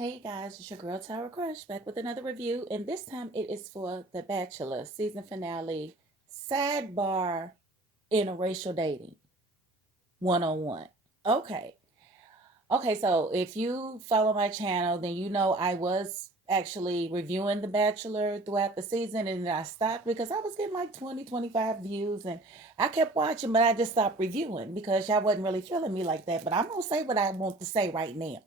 Hey guys, it's your girl Tower Crush back with another review, and this time it is for the Bachelor season finale, Sidebar, Interracial Dating 101. Okay, so if you follow my channel, then you know I was actually reviewing The Bachelor throughout the season, and then I stopped because I was getting like 20, 25 views, and I kept watching, but I just stopped reviewing because y'all wasn't really feeling me like that. But I'm gonna say what I want to say right now.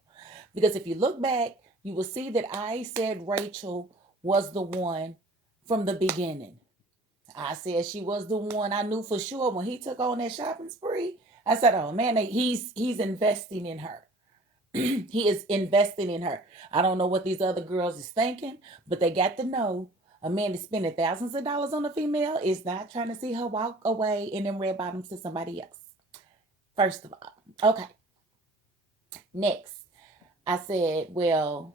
Because if you look back, you will see that I said Rachel was the one from the beginning. I said she was the one. I knew for sure when he took on that shopping spree. I said, "Oh man, he's investing in her. He is investing in her." I don't know what these other girls is thinking, but they got to know a man is spending thousands of dollars on a female is not trying to see her walk away in them red bottoms to somebody else. First of all, okay. Next, I said, well,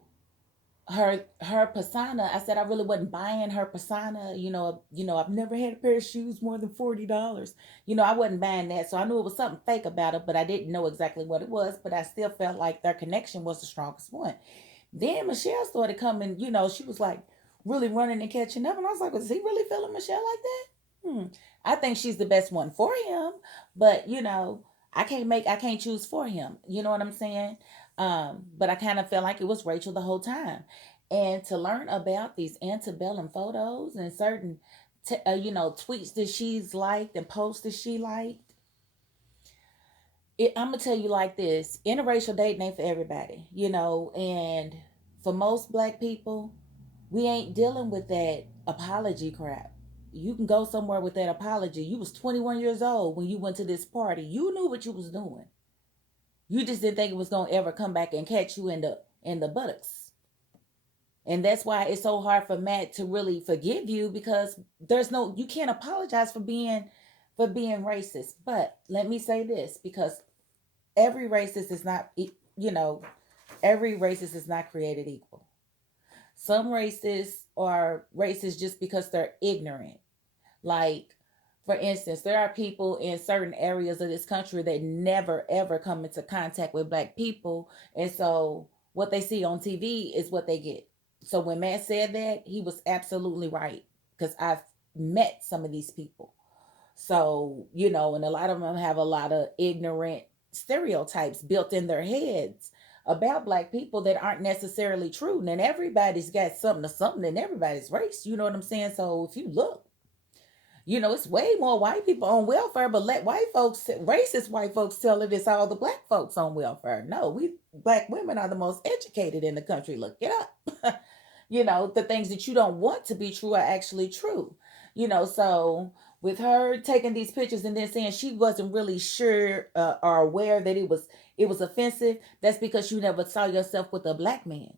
her persona. I said I really wasn't buying her persona. I've never had a pair of shoes more than $40. I wasn't buying that, so I knew it was something fake about it, but I didn't know exactly what it was. But I still felt like their connection was the strongest one. Then Michelle started coming. She was like really running and catching up, and I was like, was he really feeling Michelle like that? I think she's the best one for him, but I can't choose for him. You know what I'm saying? But I kind of felt like it was Rachel the whole time. And to learn about these antebellum photos and certain, tweets that she's liked and posts that she liked, I'm gonna tell you like this: interracial dating ain't for everybody, and for most black people, we ain't dealing with that apology crap. You can go somewhere with that apology. You was 21 years old when you went to this party. You knew what you was doing. You just didn't think it was gonna ever come back and catch you in the buttocks. And that's why it's so hard for Matt to really forgive you, because you can't apologize for being racist. But let me say this, because every racist is not you know every racist is not created equal. Some racists are racist just because they're ignorant. Like, for instance, there are people in certain areas of this country that never ever come into contact with black people. And so what they see on TV is what they get. So when Matt said that, he was absolutely right. Because I've met some of these people. So, and a lot of them have a lot of ignorant stereotypes built in their heads about black people that aren't necessarily true. And everybody's got something to something in everybody's race. You know what I'm saying? So if you look, it's way more white people on welfare, but let racist white folks tell it it's all the black folks on welfare. No, we black women are the most educated in the country. Look it up. The things that you don't want to be true are actually true. So with her taking these pictures and then saying she wasn't really sure or aware that it was offensive, that's because you never saw yourself with a black man.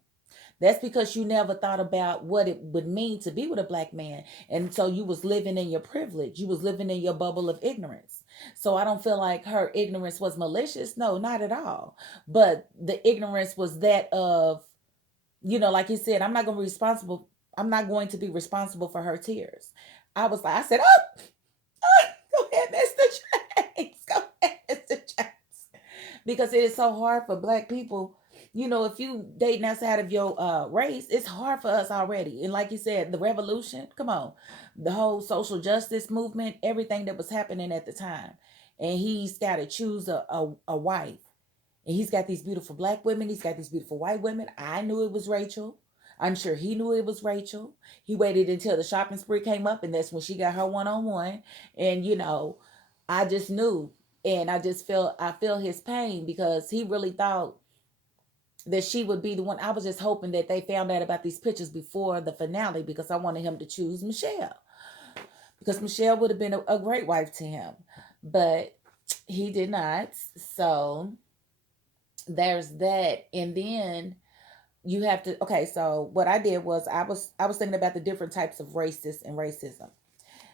That's because you never thought about what it would mean to be with a black man. And so you was living in your privilege. You was living in your bubble of ignorance. So I don't feel like her ignorance was malicious. No, not at all. But the ignorance was that of, like you said, I'm not going to be responsible for her tears. I said, oh, oh, go ahead, Mr. James. Go ahead, Mr. James. Because it is so hard for black people. If you dating outside of your race, it's hard for us already. And like you said, the revolution, come on, the whole social justice movement, everything that was happening at the time. And he's got to choose a wife. And he's got these beautiful black women. He's got these beautiful white women. I knew it was Rachel. I'm sure he knew it was Rachel. He waited until the shopping spree came up, and that's when she got her one-on-one. And I just knew, and I feel his pain, because he really thought that she would be the one. I was just hoping that they found out about these pictures before the finale, because I wanted him to choose Michelle, because Michelle would have been a great wife to him, but he did not. So there's that. And then you have to, okay, so what I did was I was thinking about the different types of racist and racism.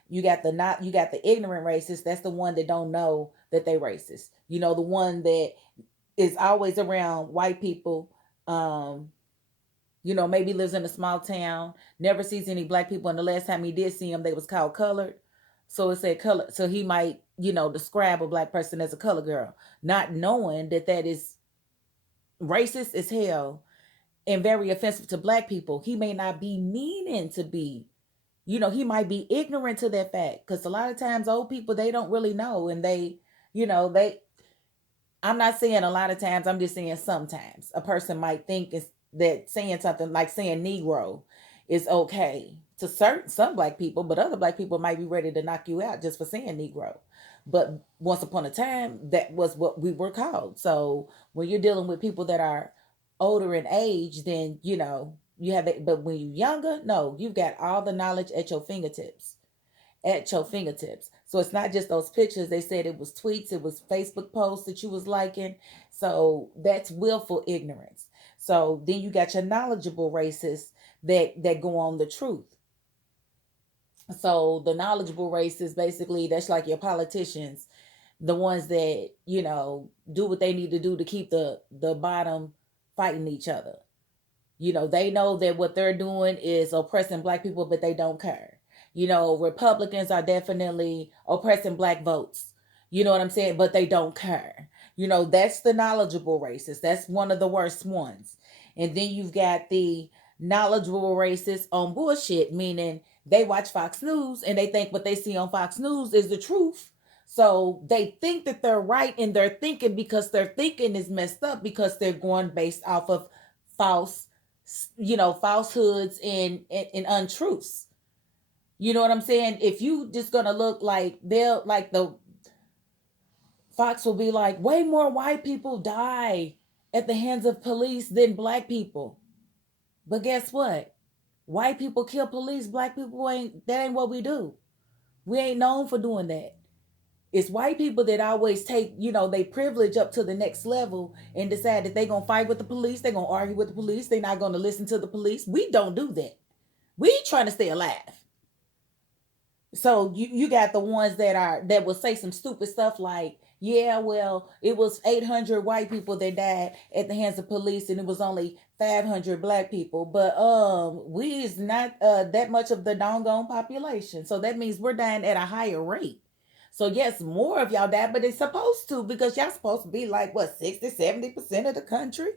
You got the ignorant racist. That's the one that don't know that they racist. The one that is always around white people. Maybe lives in a small town, never sees any black people, and the last time he did see them, they was called colored. So it said color. So he might, describe a black person as a color girl, not knowing that that is racist as hell, and very offensive to black people. He may not be meaning to be, he might be ignorant to that fact, because a lot of times old people, they don't really know, and they I'm not saying a lot of times, I'm just saying sometimes a person might think is that saying something like saying Negro is okay to some black people, but other black people might be ready to knock you out just for saying Negro. But once upon a time, that was what we were called. So when you're dealing with people that are older in age, then you have it. But when you're younger, no, you've got all the knowledge at your fingertips, So it's not just those pictures. They said it was tweets, it was Facebook posts that you was liking. So that's willful ignorance. So then you got your knowledgeable racists that go on the truth. So the knowledgeable racists, basically, that's like your politicians, the ones that do what they need to do to keep the bottom fighting each other. They know that what they're doing is oppressing black people, but they don't care. Republicans are definitely oppressing black votes. You know what I'm saying? But they don't care. That's the knowledgeable racists. That's one of the worst ones. And then you've got the knowledgeable racists on bullshit, meaning they watch Fox News and they think what they see on Fox News is the truth. So they think that they're right in their thinking, because their thinking is messed up, because they're going based off of false, falsehoods and untruths. You know what I'm saying? If you just gonna look like they'll like the Fox will be like, way more white people die at the hands of police than black people. But guess what? White people kill police, black people that ain't what we do. We ain't known for doing that. It's white people that always take, they privilege up to the next level and decide that they're going to fight with the police. They're going to argue with the police. They're not going to listen to the police. We don't do that. We trying to stay alive. So you got the ones that will say some stupid stuff like, yeah, well, it was 800 white people that died at the hands of police, and it was only 500 black people. But we is not that much of the doggone population. So that means we're dying at a higher rate. So yes, more of y'all die, but it's supposed to, because y'all supposed to be like, what, 60-70% of the country?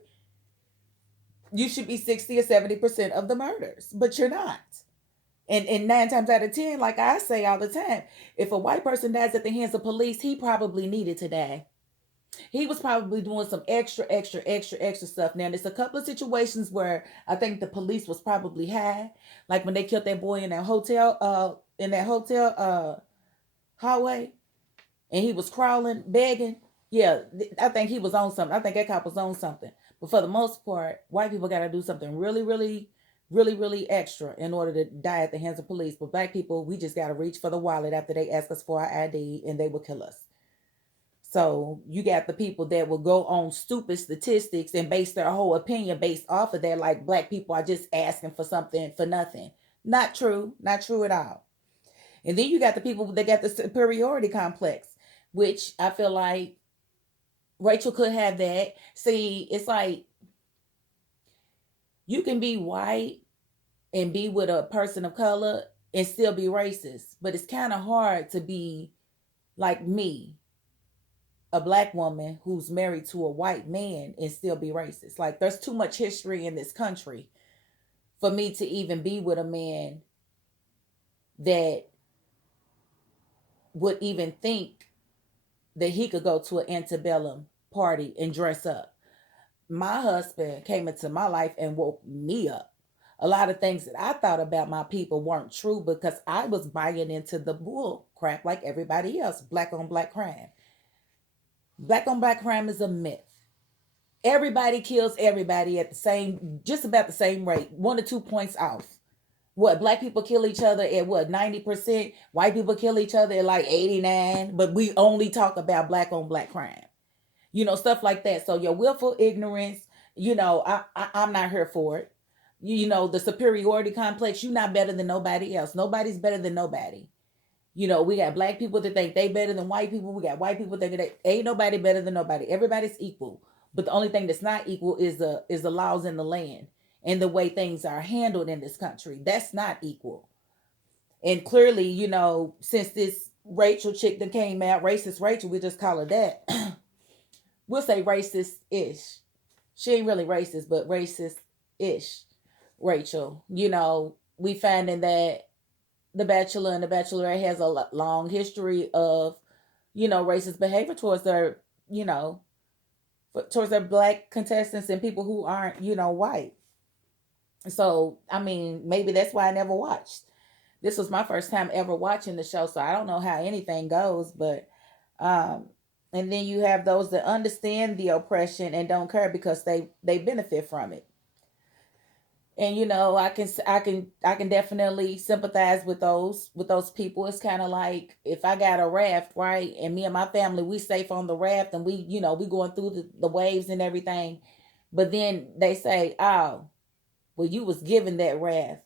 You should be 60 or 70% of the murders, but you're not. And 9 times out of 10, like I say all the time, if a white person dies at the hands of police, he probably needed to die. He was probably doing some extra stuff. Now, there's a couple of situations where I think the police was probably high, like when they killed that boy in that hotel, hallway, and he was crawling, begging. Yeah, I think he was on something. I think that cop was on something. But for the most part, white people got to do something really, really, really, really extra in order to die at the hands of police. But black people, we just got to reach for the wallet after they ask us for our ID, and they will kill us. So you got the people that will go on stupid statistics and base their whole opinion based off of that, like black people are just asking for something for nothing. Not true. Not true at all. And then you got the people that got the superiority complex, which I feel like Rachel could have that. See, it's like you can be white and be with a person of color and still be racist. But it's kind of hard to be like me, a black woman who's married to a white man, and still be racist. Like, there's too much history in this country for me to even be with a man that would even think that he could go to an antebellum party and dress up. My husband came into my life and woke me up. A lot of things that I thought about my people weren't true, because I was buying into the bull crap like everybody else. Black on black crime. Black on black crime is a myth. Everybody kills everybody at just about the same rate, 1 to 2 points off. What, black people kill each other at what, 90%? White people kill each other at like 89, but we only talk about black on black crime. Stuff like that. So your willful ignorance, I'm not here for it. The superiority complex, you're not better than nobody else. Nobody's better than nobody. We got black people that think they better than white people. We got white people thinking that ain't nobody better than nobody. Everybody's equal. But the only thing that's not equal is the laws in the land and the way things are handled in this country. That's not equal. And clearly, since this Rachel chick that came out, racist Rachel, we just call her that. We'll say racist-ish. She ain't really racist, but racist ish, Rachel. We finding that the Bachelor and the Bachelorette has a long history of, racist behavior towards their, you know, towards their black contestants and people who aren't, white. So, I mean, maybe that's why I never watched. This was my first time ever watching the show, so I don't know how anything goes, but um and then you have those that understand the oppression and don't care because they benefit from it. And I can definitely sympathize with those people. It's kind of like if I got a raft, right, and me and my family, we safe on the raft, and we going through the waves and everything, but then they say, oh, well, you was given that raft.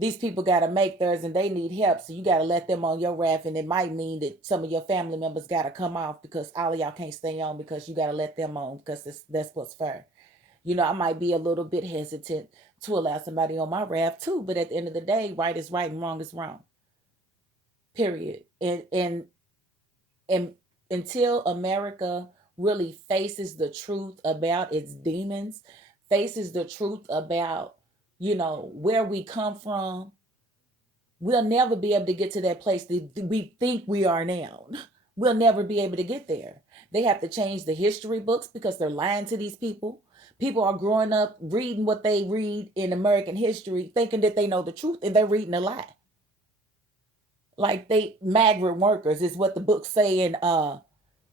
These people got to make theirs and they need help, so you got to let them on your raft, and it might mean that some of your family members got to come off because all of y'all can't stay on because you got to let them on because that's what's fair. I might be a little bit hesitant to allow somebody on my raft too, but at the end of the day, right is right and wrong is wrong. Period. And until America really faces the truth about its demons, faces the truth about, where we come from, we'll never be able to get to that place that we think we are now. We'll never be able to get there. They have to change the history books because they're lying to these people. People are growing up reading what they read in American history, thinking that they know the truth, and they're reading a lie. Like they migrant workers is what the books say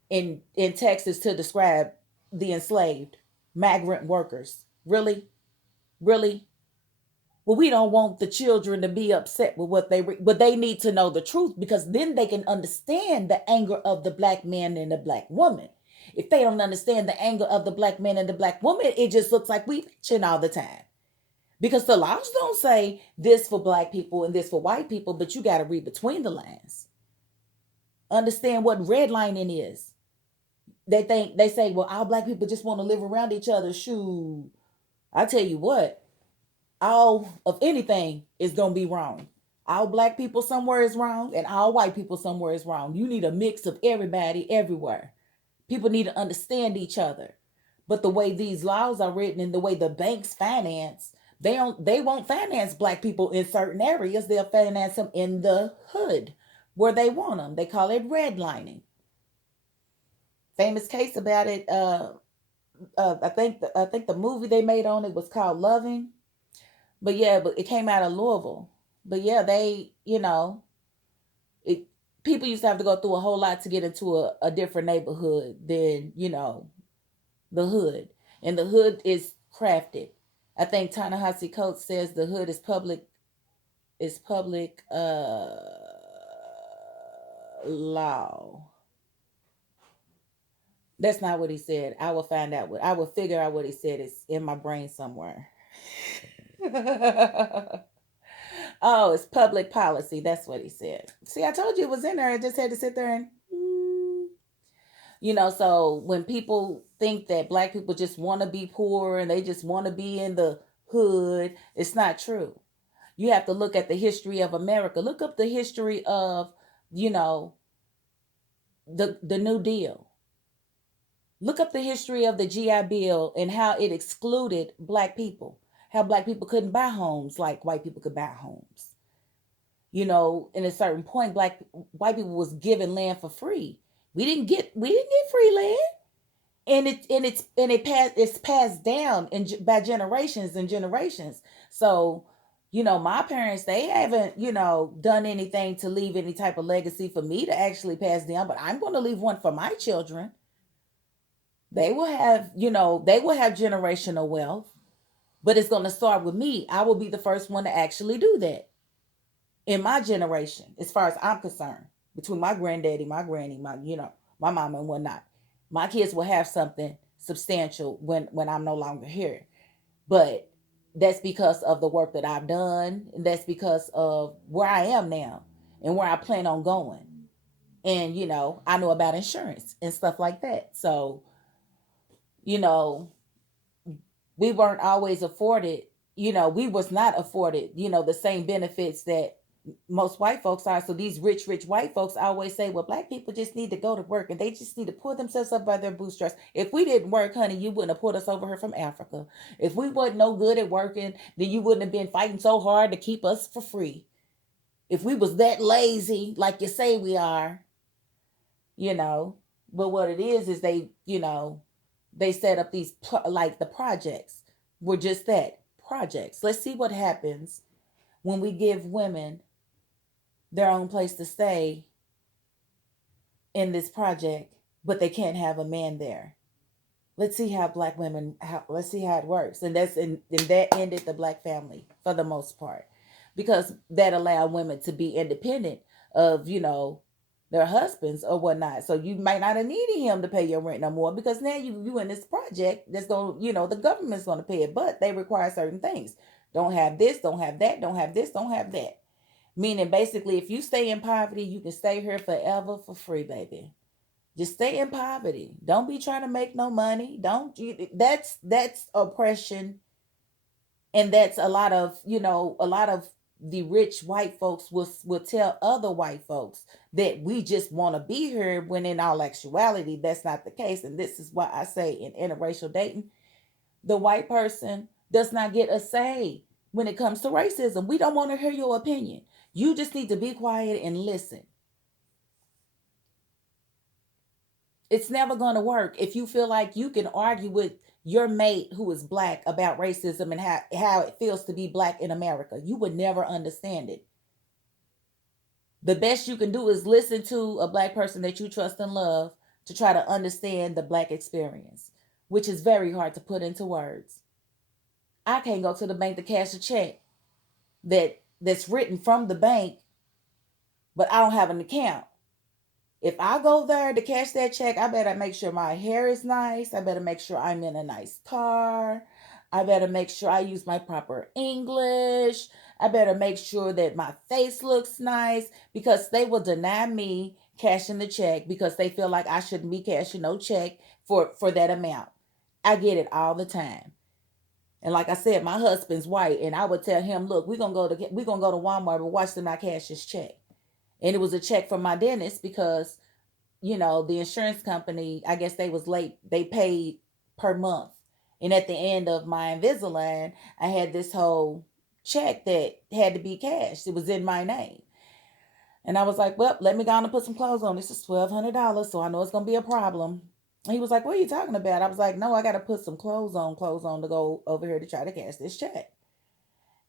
in Texas to describe the enslaved migrant workers. Really, really. Well, we don't want the children to be upset with what but they need to know the truth because then they can understand the anger of the black man and the black woman. If they don't understand the anger of the black man and the black woman, it just looks like we bitching all the time. Because the laws don't say this for black people and this for white people, but you got to read between the lines. Understand what redlining is. They say, well, all black people just want to live around each other. Shoot, I tell you what, all of anything is gonna be wrong. All black people somewhere is wrong, and all white people somewhere is wrong. You need a mix of everybody everywhere. People need to understand each other. But the way these laws are written and the way the banks finance, they won't finance black people in certain areas. They'll finance them in the hood where they want them. They call it redlining. Famous case about it. I think the movie they made on it was called Loving. But yeah, but it came out of Louisville. But yeah, it people used to have to go through a whole lot to get into a different neighborhood than, the hood. And the hood is crafted. I think Ta-Nehisi Coates says the hood is public law. That's not what he said. I will find out I will figure out what he said. It's in my brain somewhere. Oh, it's public policy. That's what he said. See, I told you it was in there. I just had to sit there and, so when people think that black people just want to be poor and they just want to be in the hood, it's not true. You have to look at the history of America. Look up the history of, you know, the New Deal. Look up the history of the GI Bill and how it excluded black people. How black people couldn't buy homes like white people could buy homes. In a certain point, white people was given land for free. We didn't get free land, it's passed down by generations and generations. So, my parents, they haven't done anything to leave any type of legacy for me to actually pass down, but I'm going to leave one for my children. They will have generational wealth, but it's going to start with me. I will be the first one to actually do that in my generation, as far as I'm concerned. Between my granddaddy, my granny, my mama and whatnot, my kids will have something substantial when I'm no longer here. But that's because of the work that I've done, and that's because of where I am now and where I plan on going. And I know about insurance and stuff like that. So, you know, we weren't always afforded, we was not afforded, the same benefits that most white folks are. So these rich white folks always say, well, black people just need to go to work and they just need to pull themselves up by their bootstraps. If we didn't work, honey, you wouldn't have pulled us over here from Africa. If we wasn't no good at working, then you wouldn't have been fighting so hard to keep us for free. If we was that lazy, like you say we are, you know. But what it is they, they set up these like the projects were just that, projects. Let's see what happens when we give women their own place to stay in this project, but they can't have a man there. Let's see how black women, let's see how it works. And that ended the black family for the most part, because that allowed women to be independent of, their husbands or whatnot. So you might not have needed him to pay your rent no more, because now you in this project that's going, the government's going to pay it, but they require certain things. Don't have this, don't have that, don't have this, don't have that. Meaning basically, if you stay in poverty, you can stay here forever for free, baby. Just stay in poverty. Don't be trying to make no money. Don't you, that's oppression. And that's a lot of the rich white folks will tell other white folks that we just want to be here, when in all actuality that's not the case. And this is why I say in interracial dating, the white person does not get a say when it comes to racism. We don't want to hear your opinion. You just need to be quiet and listen. It's never going to work if you feel like you can argue with your mate who is black about racism and how it feels to be black in America. You would never understand it. The best you can do is listen to a black person that you trust and love to try to understand the black experience, which is very hard to put into words. I can't go to the bank to cash a check that's written from the bank, but I don't have an account. If I go there to cash that check, I better make sure my hair is nice. I better make sure I'm in a nice car. I better make sure I use my proper English. I better make sure that my face looks nice, because they will deny me cashing the check because they feel like I shouldn't be cashing no check for that amount. I get it all the time. And like I said, my husband's white, and I would tell him, "Look, we're gonna go to Walmart, but watch them not cash this check." And it was a check from my dentist because, the insurance company, I guess they was late. They paid per month. And at the end of my Invisalign, I had this whole check that had to be cashed. It was in my name. And I was like, well, let me go on and put some clothes on. This is $1,200, so I know it's going to be a problem. And he was like, what are you talking about? I was like, no, I got to put some clothes on to go over here to try to cash this check.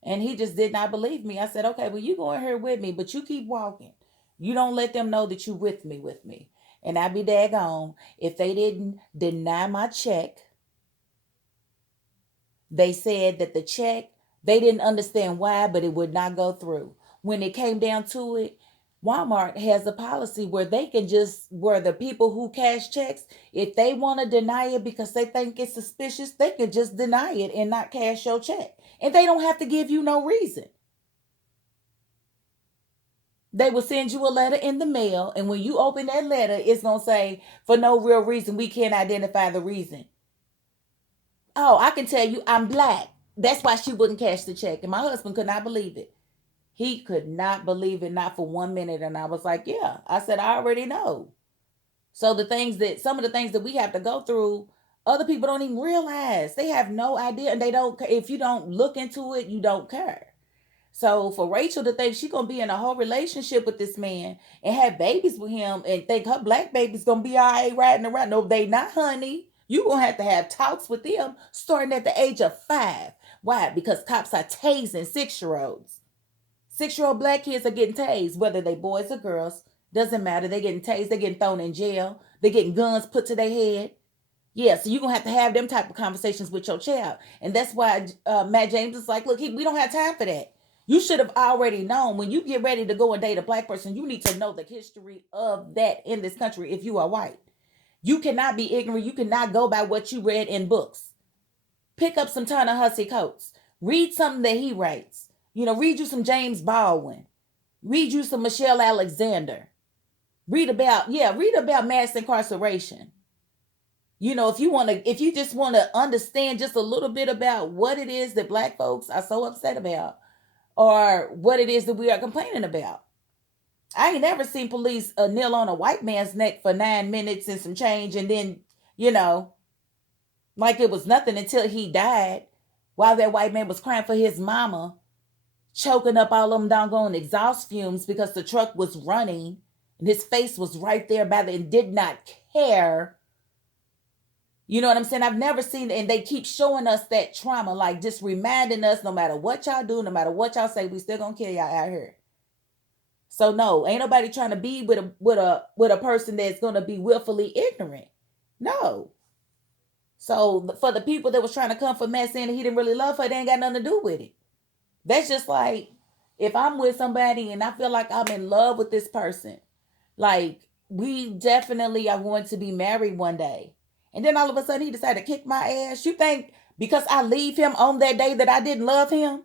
And he just did not believe me. I said, okay, well, you go in here with me, but you keep walking. You don't let them know that you with me. And I'd be daggone if they didn't deny my check. They said that the check, they didn't understand why, but it would not go through. When it came down to it, Walmart has a policy where where the people who cash checks, if they want to deny it because they think it's suspicious, they can just deny it and not cash your check. And they don't have to give you no reason. They will send you a letter in the mail, and when you open that letter, it's going to say, for no real reason, we can't identify the reason. Oh, I can tell you I'm black. That's why she wouldn't cash the check. And my husband could not believe it. He could not believe it, not for 1 minute. And I was like, yeah. I said, I already know. So some of the things that we have to go through, other people don't even realize. They have no idea. And if you don't look into it, you don't care. So for Rachel to think she's gonna be in a whole relationship with this man and have babies with him and think her black baby's gonna be all right riding around. No, they not, honey. You gonna have to have talks with them starting at the age of 5. Why? Because cops are tasing 6-year-olds. 6-year-old black kids are getting tased, whether they boys or girls. Doesn't matter. They're getting tased, they're getting thrown in jail, they're getting guns put to their head. Yeah, so you're going to have them type of conversations with your child. And that's why Matt James is like, look, we don't have time for that. You should have already known when you get ready to go and date a black person, you need to know the history of that in this country if you are white. You cannot be ignorant. You cannot go by what you read in books. Pick up some Ta-Nehisi Coates. Read something that he writes. Read you some James Baldwin. Read you some Michelle Alexander. Read about mass incarceration. If you just want to understand just a little bit about what it is that black folks are so upset about, or what it is that we are complaining about. I ain't never seen police kneel on a white man's neck for 9 minutes and some change, and then, you know, like it was nothing until he died, while that white man was crying for his mama, choking up all them doggone exhaust fumes because the truck was running and his face was right there by the and did not care. You know what I'm saying? I've never seen, and they keep showing us that trauma, like just reminding us no matter what y'all do, no matter what y'all say, we still gonna kill y'all out here. So no, ain't nobody trying to be with a person that's gonna be willfully ignorant. No. So for the people that was trying to come for Matt saying that he didn't really love her, they ain't got nothing to do with it. That's just like if I'm with somebody and I feel like I'm in love with this person, like we definitely are going to be married one day. And then all of a sudden he decided to kick my ass. You think because I leave him on that day that I didn't love him?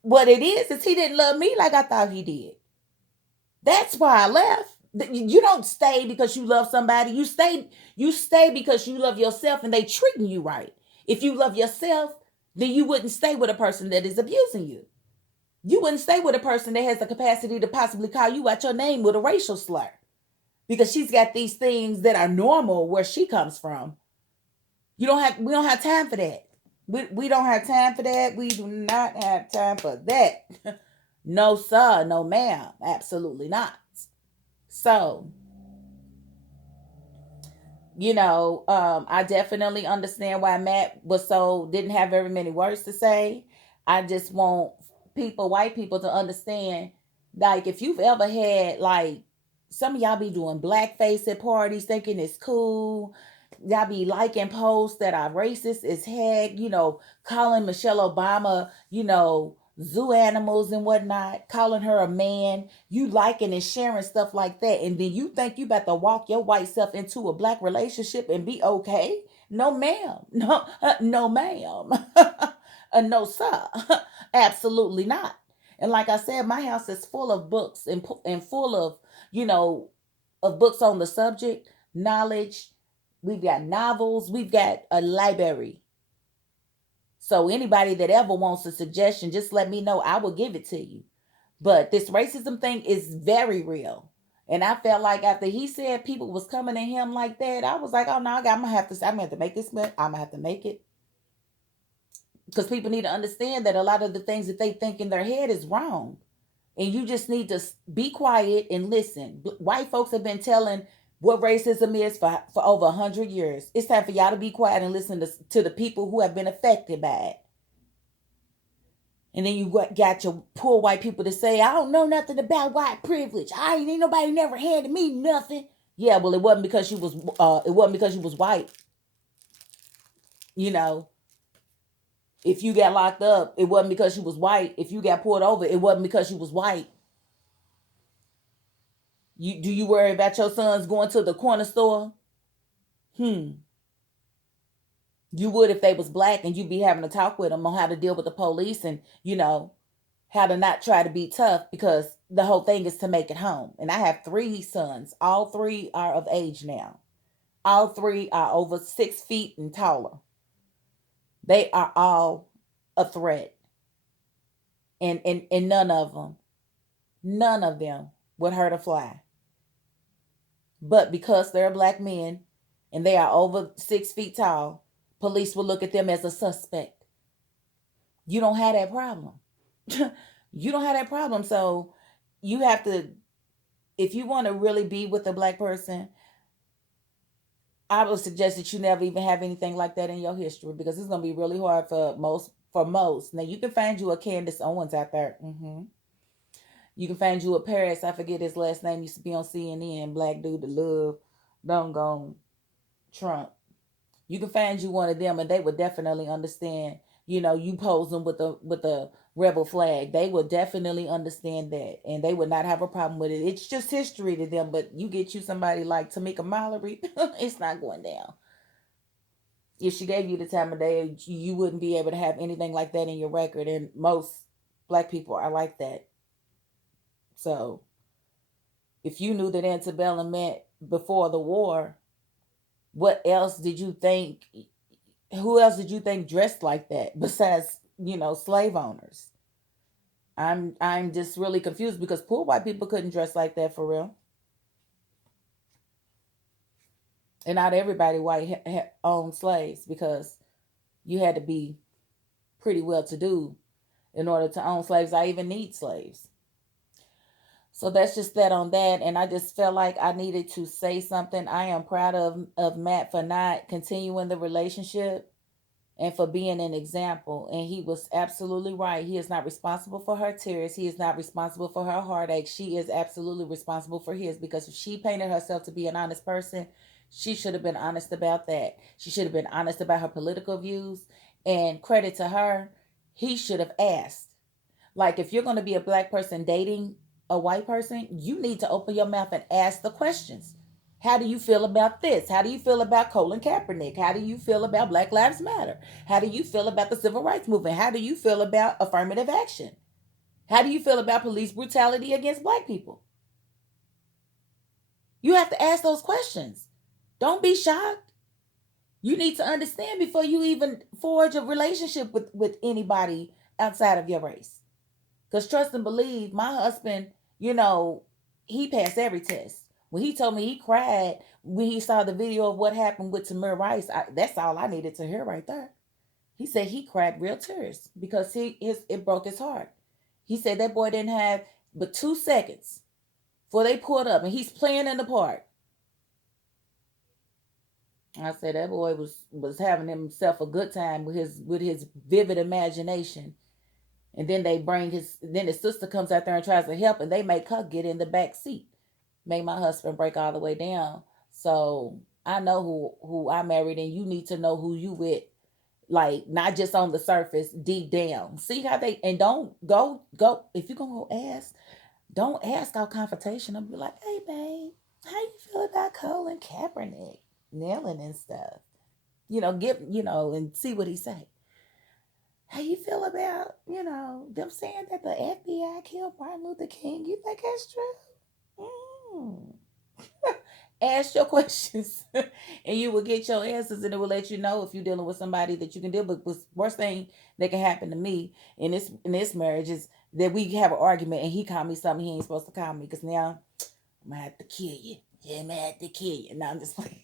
What it is he didn't love me like I thought he did. That's why I left. You don't stay because you love somebody. You stay because you love yourself and they treating you right. If you love yourself, then you wouldn't stay with a person that is abusing you. You wouldn't stay with a person that has the capacity to possibly call you out your name with a racial slur because she's got these things that are normal where she comes from. We don't have time for that. We don't have time for that. We do not have time for that. No, sir. No, ma'am. Absolutely not. So, I definitely understand why Matt was so didn't have very many words to say. I just want white people, to understand, like if you've ever had like some of y'all be doing blackface at parties, thinking it's cool. Y'all be liking posts that are racist as heck, calling Michelle Obama, zoo animals and whatnot, calling her a man, you liking and sharing stuff like that, and then you think you about to walk your white self into a black relationship and be okay? No, ma'am. No, no, ma'am. No, sir. Absolutely not. And like I said, my house is full of books and full of, you know, of books on the subject, knowledge. We've got novels. We've got a library. So anybody that ever wants a suggestion, just let me know. I will give it to you. But this racism thing is very real. And I felt like after he said people was coming at him like that, I was like, oh no, I'm gonna have to make this. I'm gonna have to make it. Because people need to understand that a lot of the things that they think in their head is wrong. And you just need to be quiet and listen. White folks have been telling what racism is for over 100 years. It's time for y'all to be quiet and listen to the people who have been affected by it. And then you got your poor white people to say, I don't know nothing about white privilege. I ain't nobody never handed me nothing. Yeah, well, it wasn't because you was white. You know, if you got locked up, it wasn't because you was white. If you got pulled over, it wasn't because you was white. Do you worry about your sons going to the corner store? Hmm. You would if they was black, and you'd be having to talk with them on how to deal with the police, and how to not try to be tough, because the whole thing is to make it home. And I have 3 sons. All 3 are of age now. All 3 are over 6 feet and taller. They are all a threat. And none of them would hurt a fly. But because they're black men and they are over 6 feet tall, police will look at them as a suspect. You don't have that problem. You don't have that problem. So you have to, if you want to really be with a black person, I would suggest that you never even have anything like that in your history, because it's gonna be really hard for most. For most, now you can find you a Candace Owens out there. You can find you a Paris. I forget his last name. Used to be on CNN. Black dude that love don't go Trump. You can find you one of them, and they would definitely understand. You posing with the rebel flag. They would definitely understand that, and they would not have a problem with it. It's just history to them. But you get you somebody like Tamika Mallory, it's not going down. If she gave you the time of day, you wouldn't be able to have anything like that in your record. And most black people are like that. So if you knew that antebellum meant before the war, what else did you think? Who else did you think dressed like that besides, slave owners? I'm just really confused because poor white people couldn't dress like that for real, and not everybody white owned slaves because you had to be pretty well to do in order to own slaves. I even need slaves. So that's just that on that. And I just felt like I needed to say something. I am proud of Matt for not continuing the relationship and for being an example. And he was absolutely right. He is not responsible for her tears. He is not responsible for her heartache. She is absolutely responsible for his, because if she painted herself to be an honest person, she should have been honest about that. She should have been honest about her political views. And credit to her, he should have asked. Like, if you're going to be a black person dating a white person, you need to open your mouth and ask the questions. How do you feel about this? How do you feel about Colin Kaepernick? How do you feel about Black Lives Matter? How do you feel about the civil rights movement? How do you feel about affirmative action? How do you feel about police brutality against black people? You have to ask those questions. Don't be shocked. You need to understand before you even forge a relationship with anybody outside of your race. Because trust and believe, my husband, you know, he passed every test. When he told me he cried when he saw the video of what happened with Tamir Rice, that's all I needed to hear right there. He said he cried real tears because it broke his heart. He said that boy didn't have but 2 seconds before they pulled up and he's playing in the park. I said that boy was having himself a good time with his vivid imagination. And then then his sister comes out there and tries to help, and they make her get in the back seat. Make my husband break all the way down. So I know who I married, and you need to know who you with, like not just on the surface, deep down. See how they, and don't go if you're gonna go ask, don't ask out confrontation. I'll be like, hey babe, how you feel about Colin Kaepernick kneeling and stuff? And see what he say. How you feel about, them saying that the FBI killed Martin Luther King? You think that's true? Mm. Ask your questions and you will get your answers, and it will let you know if you're dealing with somebody that you can deal with. The worst thing that can happen to me in this marriage is that we have an argument and he called me something he ain't supposed to call me, because now I'm gonna have to kill you. Yeah, I'm gonna have to kill you. No, I'm just playing.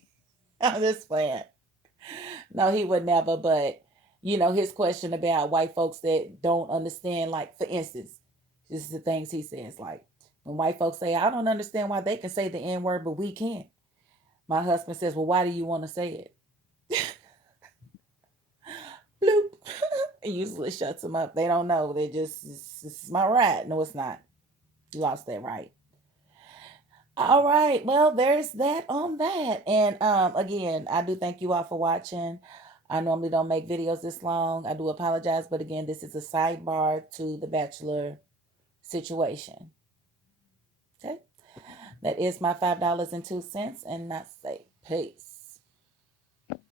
I'm just playing. No, he would never. But his question about white folks that don't understand, like for instance, this is the things he says, like when white folks say, I don't understand why they can say the N-word but we can't. My husband says, well, why do you want to say it? Bloop. It usually shuts them up. They don't know. They just, this is my right. No, it's not. You lost that right. All right. Well, there's that on that. And again, I do thank you all for watching. I normally don't make videos this long. I do apologize, but again, this is a sidebar to the Bachelor situation. Okay. That is my $5.02, and not say peace.